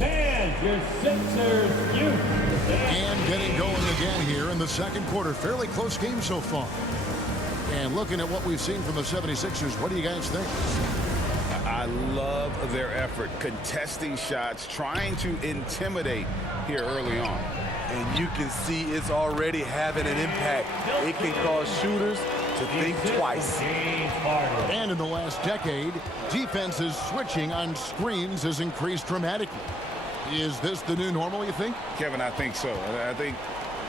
And your Sixers youth. And getting going again here in the second quarter. Fairly close game so far. And looking at what we've seen from the 76ers, what do you guys think? I love their effort, contesting shots, trying to intimidate here early on. And you can see it's already having an impact. It can cause shooters to think twice. And in the last decade, defenses switching on screens has increased dramatically. Is this the new normal, you think? Kevin, I think so. I think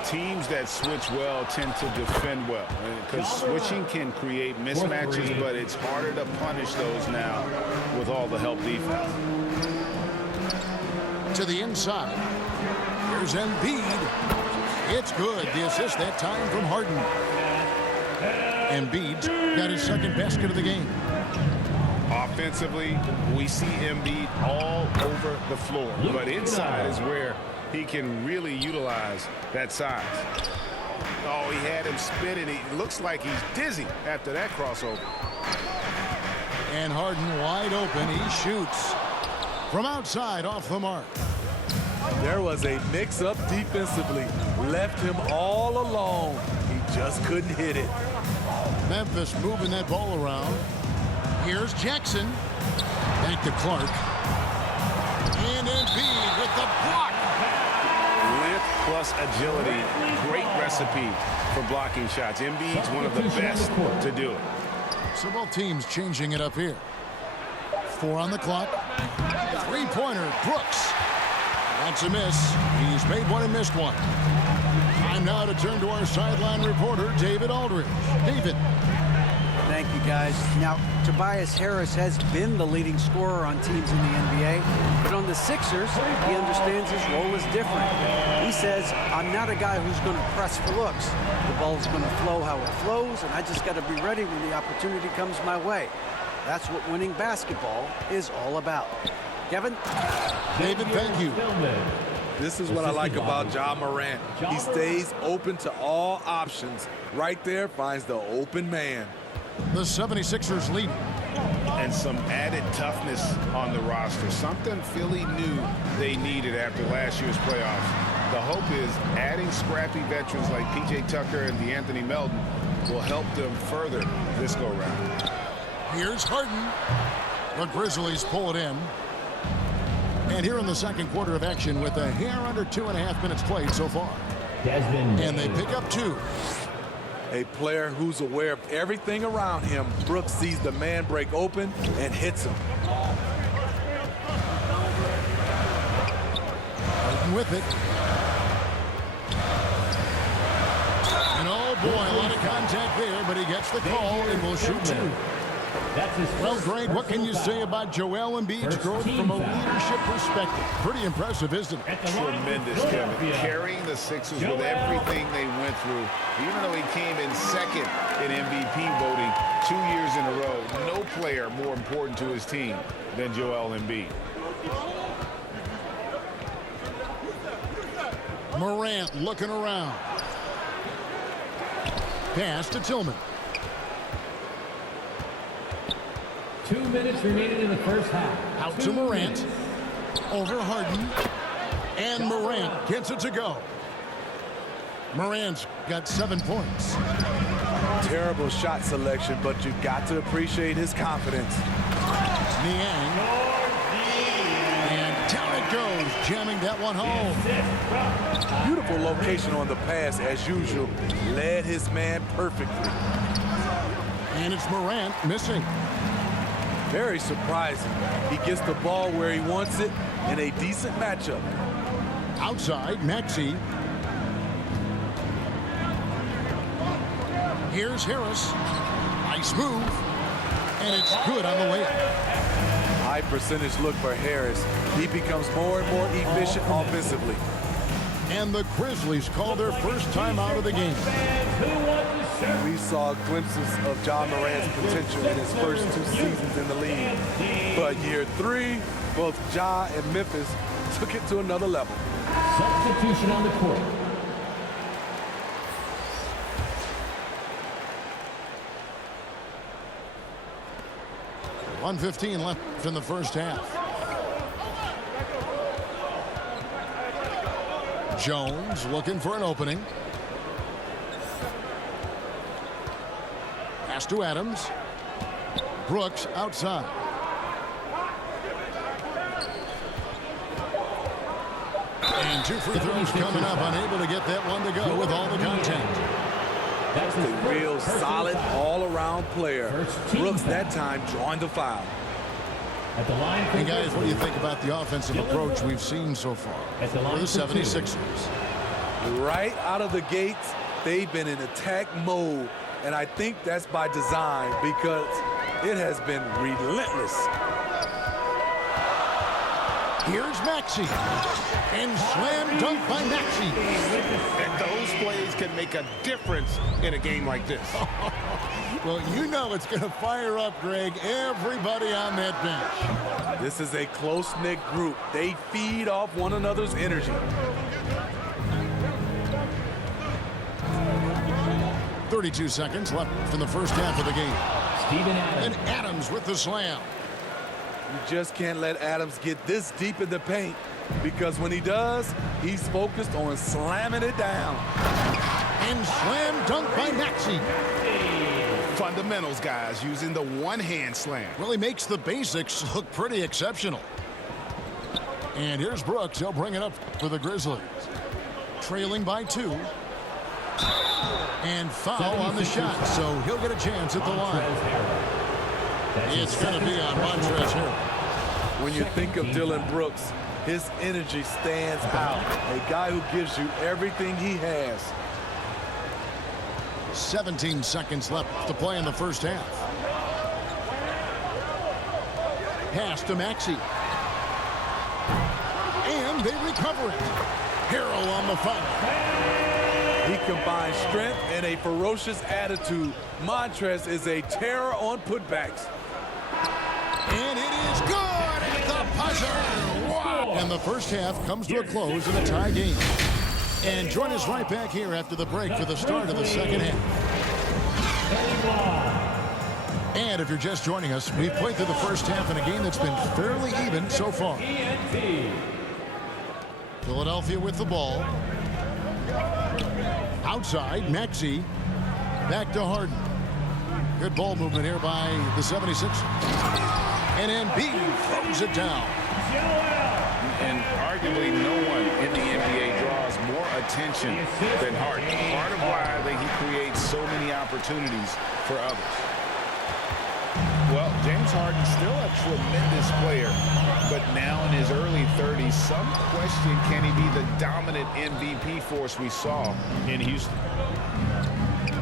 teams that switch well tend to defend well, because switching can create mismatches, but it's harder to punish those now with all the help defense. To the inside. Here's Embiid. It's good. The assist that time from Harden. Embiid's got his second basket of the game. Offensively, we see Embiid all over the floor, but inside is where he can really utilize that size. Oh, he had him spinning. He looks like he's dizzy after that crossover. And Harden wide open. He shoots from outside off the mark. There was a mix-up defensively. Left him all alone. He just couldn't hit it. Memphis moving that ball around. Here's Jackson. Back to Clark. And Embiid with the block. Length plus agility, great recipe for blocking shots. Embiid's one of the best to do it. So both teams changing it up here. 4 on the clock. Three-pointer, Brooks. That's a miss. He's made one and missed one. Time now to turn to our sideline reporter, David Aldridge. David. Thank you, guys. Now, Tobias Harris has been the leading scorer on teams in the NBA, but on the Sixers, he understands his role is different. He says, I'm not a guy who's going to press for looks. The ball's going to flow how it flows, and I just got to be ready when the opportunity comes my way. That's what winning basketball is all about. Kevin? David, thank you. This is what I like about Ja Morant. He stays open to all options. Right there finds the open man. The 76ers lead. And some added toughness on the roster. Something Philly knew they needed after last year's playoffs. The hope is adding scrappy veterans like P.J. Tucker and DeAnthony Melton will help them further this go-round. Here's Harden. The Grizzlies pull it in. And here in the second quarter of action with a hair under 2.5 minutes played so far. And they pick up 2. A player who's aware of everything around him. Brooks sees the man break open and hits him. Harden with it. And oh boy, a lot of contact there, but he gets the call and will shoot 2. Well, Greg, what can you say about Joel Embiid's growth from a leadership perspective? Pretty impressive, isn't it? Tremendous, Kevin. Carrying the Sixers with everything they went through. Even though he came in second in MVP voting 2 years in a row, no player more important to his team than Joel Embiid. Morant looking around. Pass to Tillman. 2 minutes remaining in the first half. Out to Morant. Over Harden. And Morant gets it to go. Morant's got 7 points. Terrible shot selection, but you've got to appreciate his confidence. Niang. And down it goes, jamming that one home. Beautiful location on the pass, as usual. Led his man perfectly. And it's Morant missing. Very surprising. He gets the ball where he wants it in a decent matchup. Outside, Maxey. Here's Harris. Nice move. And it's good on the layup. High percentage look for Harris. He becomes more and more efficient offensively. And the Grizzlies call their first time out of the game. We saw glimpses of Ja Morant's potential in his first 2 seasons in the league. But year 3, both Ja and Memphis took it to another level. Substitution on the court. .115 left in the first half. Jones looking for an opening. Pass to Adams. Brooks outside. And 2 free throws coming up. Unable to get that one to go with all the contact. That's A real solid all-around player. Brooks that time drawing the foul. At the line. And guys, what do you think about the offensive approach we've seen so far for the 76ers? Right out of the gates, they've been in attack mode. And I think that's by design because it has been relentless. Here's Maxey. And slam dunk by Maxey. And those plays can make a difference in a game like this. Well, you know it's going to fire up, Greg, everybody on that bench. This is a close-knit group. They feed off one another's energy. 32 seconds left in the first half of the game. Steven Adams. And Adams with the slam. You just can't let Adams get this deep in the paint because when he does, he's focused on slamming it down. And slam dunk by Maxey. Fundamentals, guys, using the one-hand slam. Really makes the basics look pretty exceptional. And here's Brooks. He'll bring it up for the Grizzlies. Trailing by 2. And foul on the shot, so he'll get a chance at the line. It's going to be on Montrezl Harrell. When you think of Dillon Brooks, his energy stands out. A guy who gives you everything he has. 17 seconds left to play in the first half. Pass to Maxey. And they recover it. Harrell on the foul. He combines strength and a ferocious attitude. Montrezl is a terror on putbacks. And it is good at the buzzer. Wow. And the first half comes to a close in a tie game. And join us right back here after the break for the start of the second half. And if you're just joining us, we've played through the first half in a game that's been fairly even so far. Philadelphia with the ball. Outside, Maxey. Back to Harden. Good ball movement here by the 76ers. And Embiid throws it down. And arguably no one in the NBA draws more attention than Harden. Part of why he creates so many opportunities for others. Well, James Harden still a tremendous player, but now in his early 30s, some question, can he be the dominant MVP force we saw in Houston?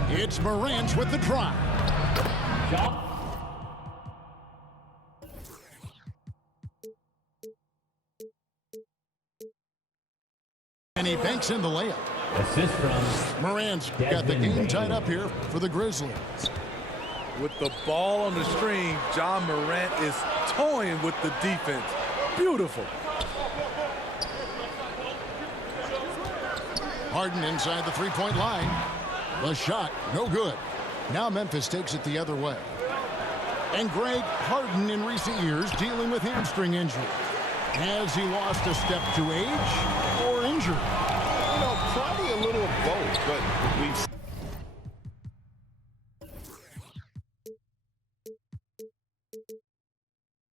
It's Morant with the try. And he banks in the layup. Assist from Morant's got the game tied up here for the Grizzlies. With the ball on the string, John Morant is toying with the defense. Beautiful. Harden inside the three-point line. The shot, no good. Now Memphis takes it the other way. And Greg, Harden in recent years dealing with hamstring injury. Has he lost a step to age or injury? You know, probably a little of both, but we've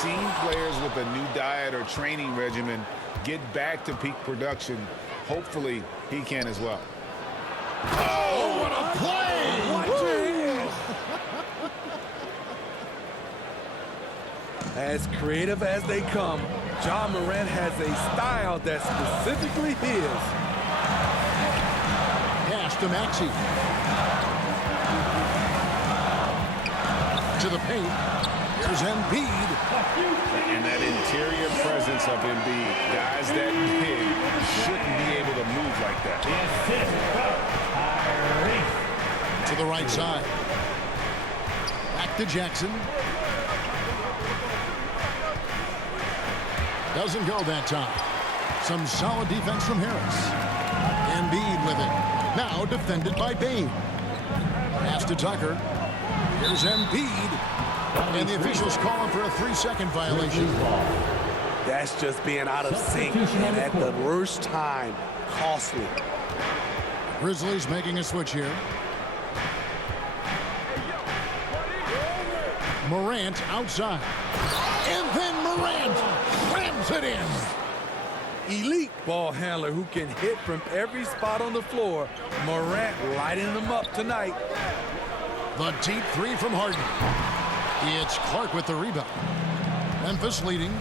seen players with a new diet or training regimen get back to peak production. Hopefully, he can as well. Oh, what a play! As creative as they come, John Morant has a style that's specifically his. Pass to Maxey. To the paint. Here's Embiid. And that interior presence of Embiid, guys that big shouldn't be able to move like that. To the right side. Back to Jackson. Doesn't go that time. Some solid defense from Harris. Embiid with it. Now defended by Bane. Pass to Tucker. Here's Embiid. And the officials calling for a 3-second violation. That's just being out of sync and at the worst time. costly. Grizzlies making a switch here. Morant outside. And then Morant rams it in. Elite ball handler who can hit from every spot on the floor. Morant lighting them up tonight. The deep three from Harden. It's Clark with the rebound. Memphis leading.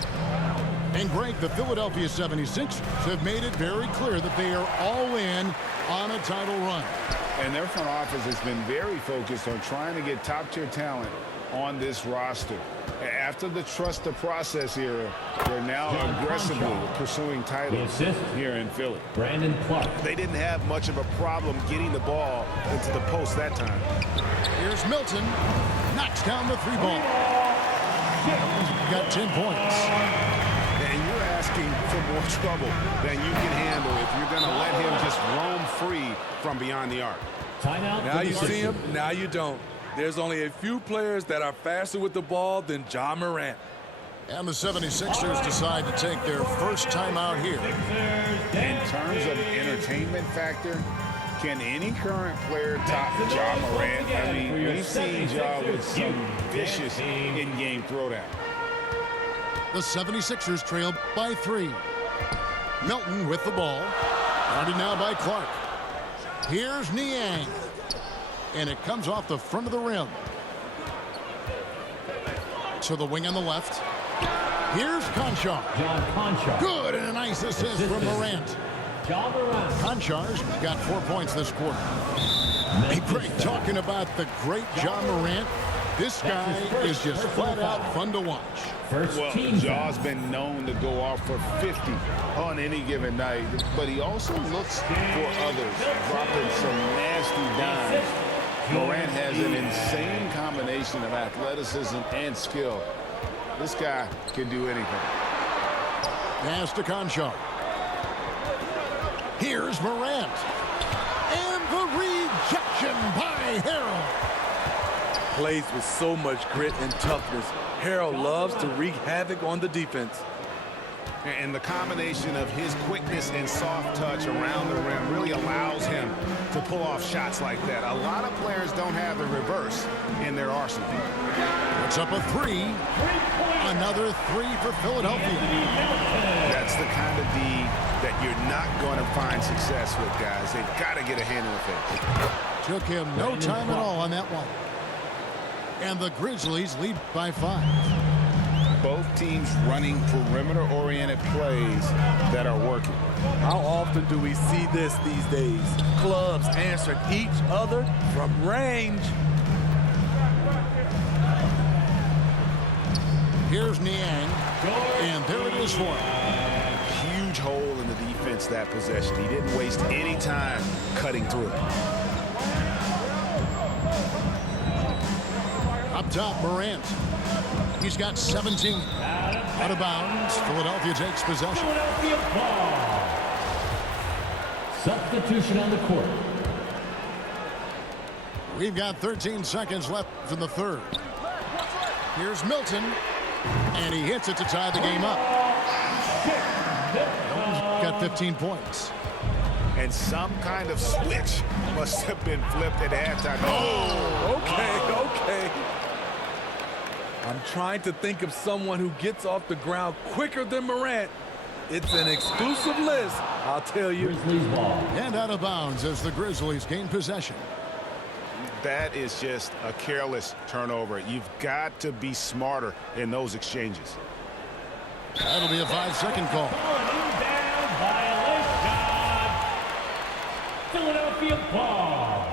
And Greg, the Philadelphia 76ers have made it very clear that they are all in on a title run. And their front office has been very focused on trying to get top-tier talent on this roster. After the trust the process era, they're now aggressively pursuing titles here in Philly. Brandon Clark. They didn't have much of a problem getting the ball into the post that time. Here's Milton. Knocks down the three ball. Got 10 points. And you're asking for more trouble than you can handle if you're going to let him just roam free from beyond the arc. Timeout. Now you see him, now you don't. There's only a few players that are faster with the ball than Ja Morant. And the 76ers decide to take their first time out here. In terms of entertainment factor, can any current player top Ja Morant? I mean, we've seen Ja with some vicious in-game throwdown. The 76ers trail by 3. Milton with the ball. Guarded now by Clark. Here's Niang. And it comes off the front of the rim. To the wing on the left. Here's Conchar. John Conchar. Good, and a nice assist from Morant. John Morant. Conchar's got 4 points this quarter. Hey, Greg, talking about the great Ja Morant, this guy is just flat out fun to watch. First Well, team. Ja's been known to go off for 50 on any given night, but he also looks for others, dropping some nasty dimes. Morant has an insane combination of athleticism and skill. This guy can do anything. Pass to Conchar. Here's Morant. And the rejection by Harrell. Plays with so much grit and toughness. Harrell loves to wreak havoc on the defense. And the combination of his quickness and soft touch around the rim really allows him to pull off shots like that. A lot of players don't have the reverse in their arsenal. It's up a 3. Another 3 for Philadelphia. That's the kind of D that you're not going to find success with, guys. They've got to get a handle of it. Took him no time at all on that one. And the Grizzlies lead by 5. Both teams running perimeter-oriented plays that are working. How often do we see this these days? Clubs answering each other from range. Here's Niang. And there it is for him. Huge hole in the defense that possession. He didn't waste any time cutting through it. Up top, Morant. He's got 17. Out of bounds. Philadelphia takes possession. Philadelphia ball. Substitution on the court. We've got 13 seconds left in the third. Here's Milton. And he hits it to tie the game up. Milton's got 15 points. And some kind of switch must have been flipped at halftime. Oh! Okay. I'm trying to think of someone who gets off the ground quicker than Morant. It's an exclusive list, I'll tell you. Grizzlies ball. And out of bounds as the Grizzlies gain possession. That is just a careless turnover. You've got to be smarter in those exchanges. That'll be a 5-second call. Inbound violation. Philadelphia ball.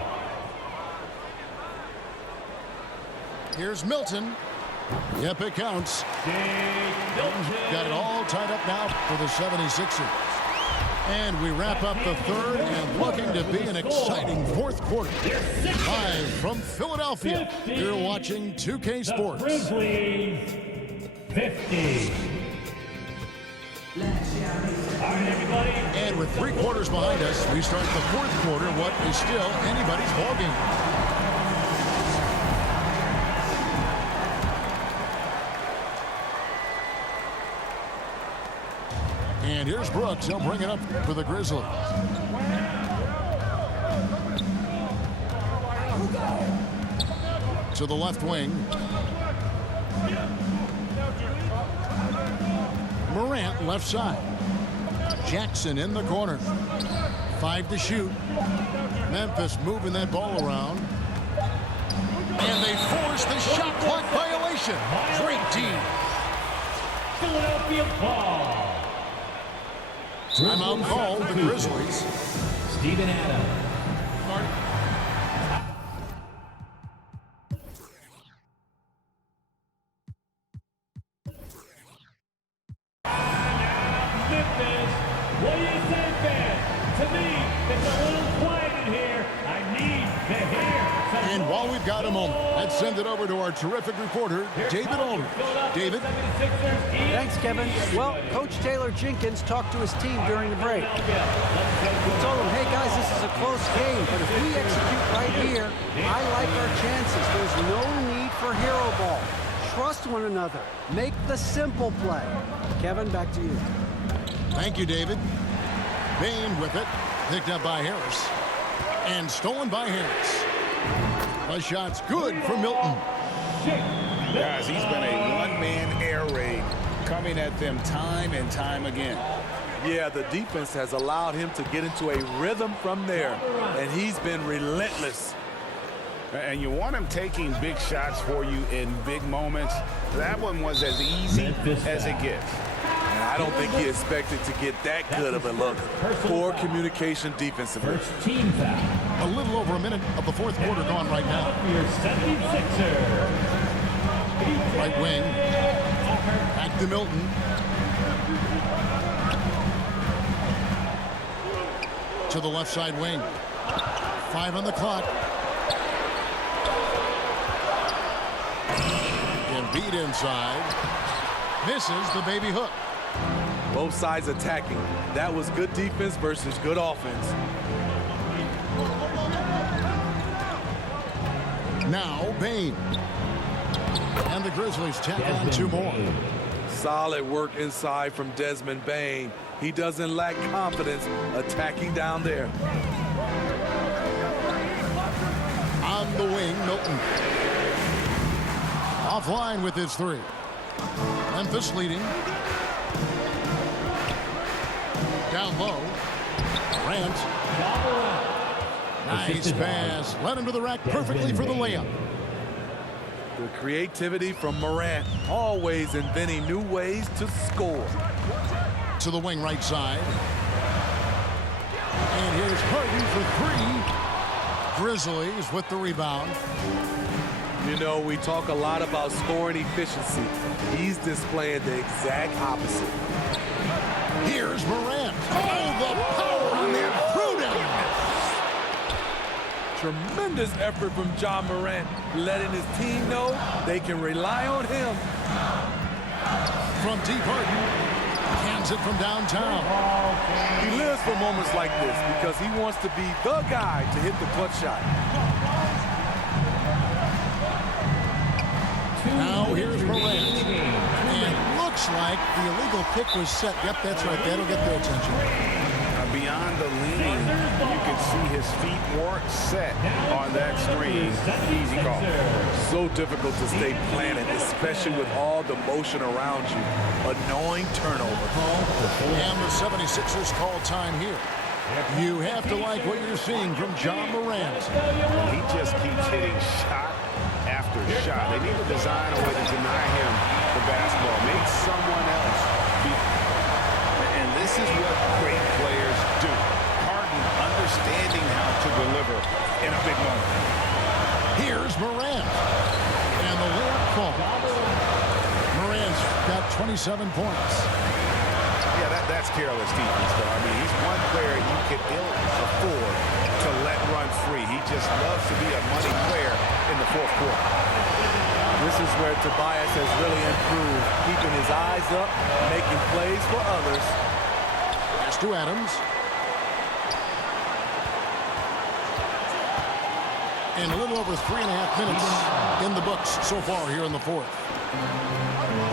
Here's Milton. Yep, it counts. Got it all tied up now for the 76ers. And we wrap up the third and looking to be an exciting fourth quarter. Live from Philadelphia, you're watching 2K Sports. Grizzlies 50. All right, everybody. And with 3 quarters behind us, we start the fourth quarter, what is still anybody's ballgame. And here's Brooks. He'll bring it up for the Grizzlies. To the left wing. Morant left side. Jackson in the corner. 5 to shoot. Memphis moving that ball around. And they force the shot clock violation. Great team. Philadelphia ball. Timeout called the Grizzlies. Steven Adams. Memphis, what do you say, fans? To me, it's a little quiet in here. I need to hear some. And while we've got a moment, let's send it over to our terrific reporter, David Aldridge. David? Thanks, Kevin. Well, Coach Taylor Jenkins talked to his team during the break. He told them, hey, guys, this is a close game, but if we execute right here, I like our chances. There's no need for hero ball. Trust one another. Make the simple play. Kevin, back to you. Thank you, David. Bane with it. Picked up by Harris. And stolen by Harris. The shot's good for Milton. Guys, he's been a one-man air raid coming at them time and time again. Yeah, the defense has allowed him to get into a rhythm from there, and he's been relentless. And you want him taking big shots for you in big moments. That one was as easy as it gets. And I don't think he expected to get that good of a look. Poor communication defensively. First team foul. A little over a minute of the fourth quarter gone right now. Your 76er. Right wing. Back to Milton. To the left side wing. 5 on the clock. Embiid inside. Misses the baby hook. Both sides attacking. That was good defense versus good offense. Now Bane. And the Grizzlies tack on 2 more. Solid work inside from Desmond Bane. He doesn't lack confidence attacking down there. On the wing, Milton. Offline with his 3. Memphis leading. Down low. Grant. Nice pass. Led him to the rack perfectly for the layup. The creativity from Morant, always inventing new ways to score. To the wing right side. And here's Harden for 3. Grizzlies with the rebound. You know, we talk a lot about scoring efficiency. He's displaying the exact opposite. Here's Morant. Oh, the power on that throw-down. Tremendous effort from John Morant, letting his team know they can rely on him. From deep, Harden cans it from downtown. He lives for moments like this because he wants to be the guy to hit the clutch shot. Now here's Morant. And looks like the illegal kick was set. Yep, that's right. That'll get their attention. Beyond the lean, you can see his feet weren't set on that screen. Easy call. So difficult to stay planted, especially with all the motion around you. Annoying turnover. And the 76ers call time here. You have to like what you're seeing from John Morant. He just keeps hitting shot after shot. They need to design a way to deny him the basketball. Make someone else beat. And this is what great players do. Harden understanding how to deliver in a big moment. Here's Morant. And the layup falls. Morant's got 27 points. Yeah, that's careless defense, though. I mean, he's one player you can ill afford to let run free. He just loves to be a money player in the fourth quarter. This is where Tobias has really improved, keeping his eyes up, making plays for others. Pass to Adams. And a little over 3.5 minutes in the books so far here in the fourth.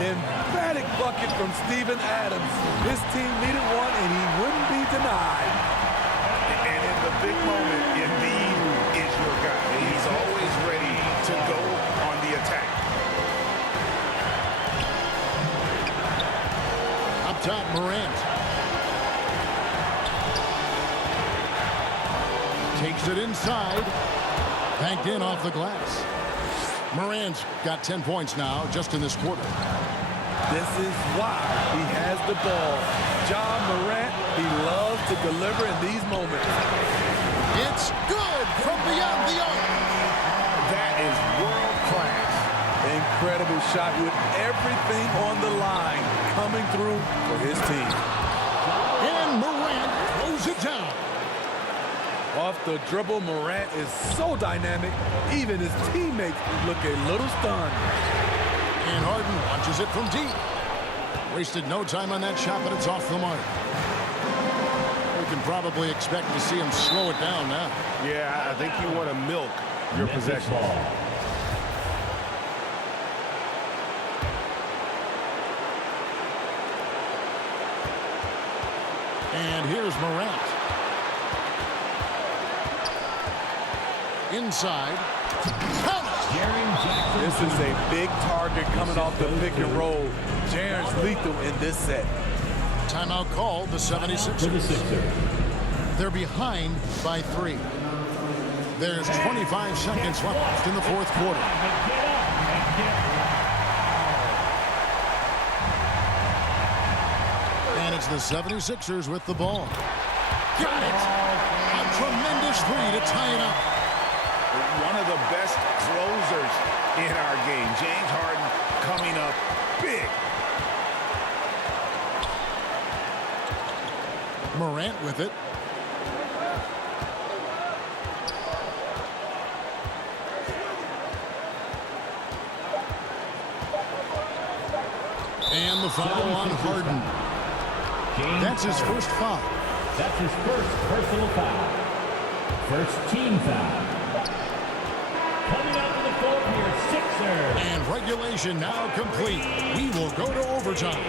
Emphatic bucket from Steven Adams. His team needed one, and he wouldn't be denied. And in the big moment, Embiid is your guy. He's always ready to go on the attack. Up top, Morant. Takes it inside. Banked in off the glass. Morant's got 10 points now just in this quarter. This is why he has the ball. John Morant, he loves to deliver in these moments. It's good from beyond the arc. That is world class. Incredible shot with everything on the line coming through for his team. And Morant throws it down. Off the dribble, Morant is so dynamic, even his teammates look a little stunned. And Harden launches it from deep. Wasted no time on that shot, but it's off the mark. We can probably expect to see him slow it down now. Yeah, I think you want to milk your possession. And here's Morant. Inside. This is a big target coming off the pick and roll. Jaren's lethal in this set. Timeout called, the 76ers. They're behind by 3. There's 25 seconds left in the fourth quarter. And it's the 76ers with the ball. Got it! A tremendous 3 to tie it up. One of the best closers in our game. James Harden coming up big. Morant with it. And the foul on Harden. That's his first foul. That's his first personal foul. First team foul. Coming out to the court here, Sixers. And regulation now complete. We will go to overtime.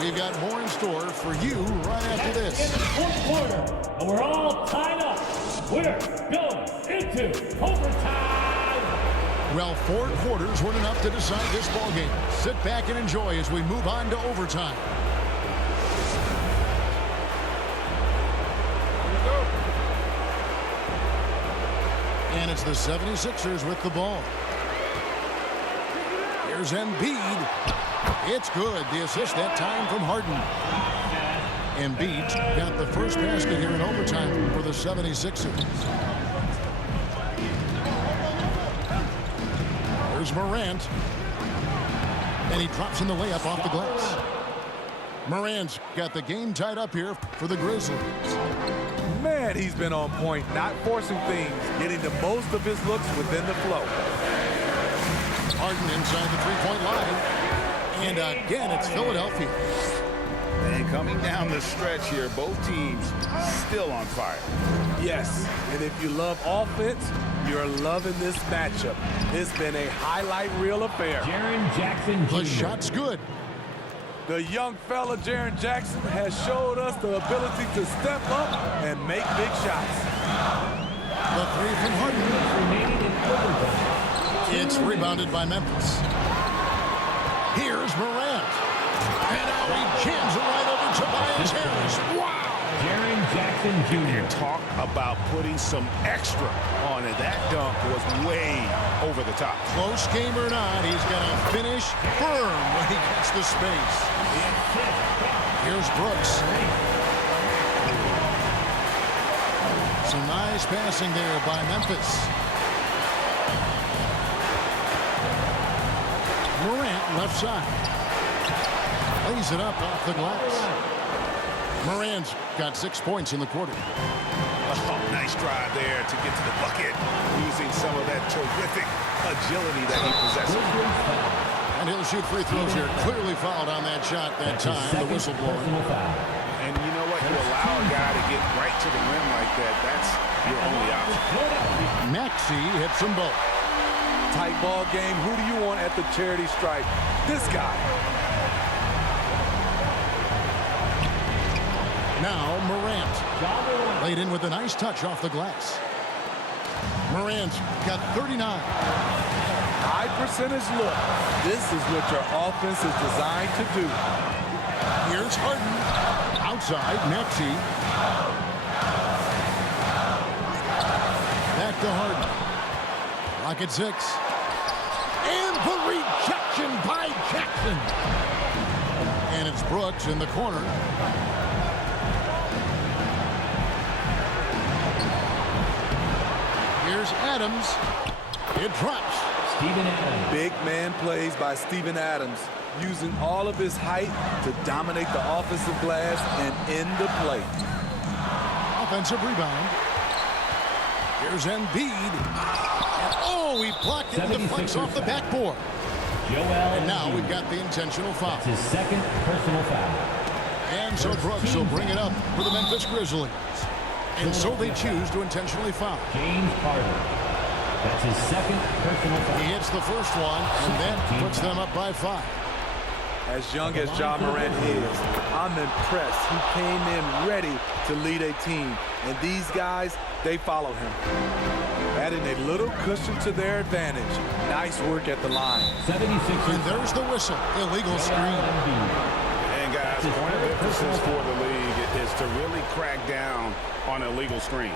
We've got more in store for you right after this. In the fourth quarter, and we're all tied up. We're going into overtime. Well, 4 quarters weren't enough to decide this ball game. Sit back and enjoy as we move on to overtime. And it's the 76ers with the ball. Here's Embiid. It's good. The assist that time from Harden. Embiid got the first basket here in overtime for the 76ers. There's Morant. And he drops in the layup off the glass. Morant's got the game tied up here for the Grizzlies. Man, he's been on point, not forcing things, getting the most of his looks within the flow. Harden inside the three-point line. And again, it's Philadelphia. And coming down the stretch here, both teams still on fire. Yes, and if you love offense, you're loving this matchup. It's been a highlight reel affair. Jaren Jackson Jr. The shot's good. The young fella, Jaren Jackson, has showed us the ability to step up and make big shots. The three from Harden. Remaining in overtime. It's rebounded by Memphis. Here's Morant. And now he jams it right over Tobias Harris. Wow! Jaren Jackson Jr. Talk about putting some extra on it. That dunk was way over the top. Close game or not, he's going to finish firm when he gets the space. Here's Brooks. Some nice passing there by Memphis. Morant left side. Lays it up off the glass. Morant's got 6 points in the quarter. Oh, nice drive there to get to the bucket, using some of that terrific agility that he possesses. And he'll shoot free throws here. Clearly fouled on that shot that time, the whistle blower. And you know what? You allow a guy to get right to the rim like that, that's your only option. Maxey hits them both. Tight ball game. Who do you want at the charity stripe? This guy. Now Morant. Laid in with a nice touch off the glass. Morant's got 39. High percentage look. This is what your offense is designed to do. Here's Harden. Outside, Maxey. Back to Harden. Rocket 6. And the rejection by Jackson. And it's Brooks in the corner. Here's Adams. It drops. Steven Adams. Big man plays by Steven Adams, using all of his height to dominate the offensive glass and end the play. Offensive rebound. Here's Embiid. And oh, he blocked it with the flex off the backboard. And now we've got the intentional foul. It's his second personal foul. And so Brooks will bring it up for the Memphis Grizzlies. And so they choose to intentionally foul. James Carter. That's his second personal foul. He hits the first one, and that puts them up by 5. As young as Ja Morant is, I'm impressed. He came in ready to lead a team. And these guys, they follow him. Adding a little cushion to their advantage. Nice work at the line. 76. And there's the whistle. Illegal screen. And guys, one of the emphasis for the league is to really crack down on illegal screens.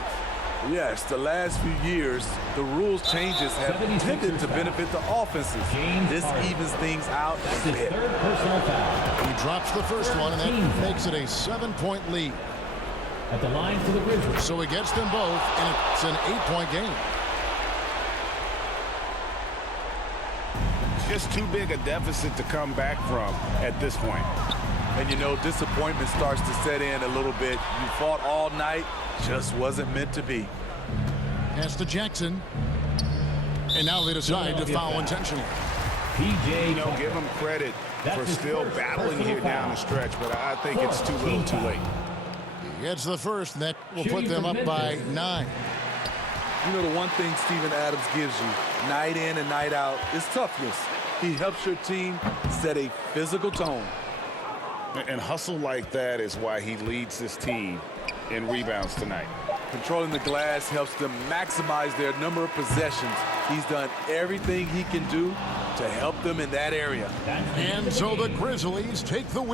Yes, the last few years, the rules changes have tended to benefit the offenses. This evens things out a His bit. third personal foul. He drops the first one, and that makes it a 7-point lead. At the line for the Grizzlies. So he gets them both, and it's an 8-point game. Just too big a deficit to come back from at this point. And you know, disappointment starts to set in a little bit. You fought all night, just wasn't meant to be. Pass to Jackson. And now they decide to foul intentionally. PJ. You know, give him credit for still battling here down the stretch, but I think it's too little too late. He gets the first, and that will put them up by 9. You know, the one thing Steven Adams gives you, night in and night out, is toughness. He helps your team set a physical tone. And hustle like that is why he leads this team in rebounds tonight. Controlling the glass helps them maximize their number of possessions. He's done everything he can do to help them in that area. And so the Grizzlies take the win.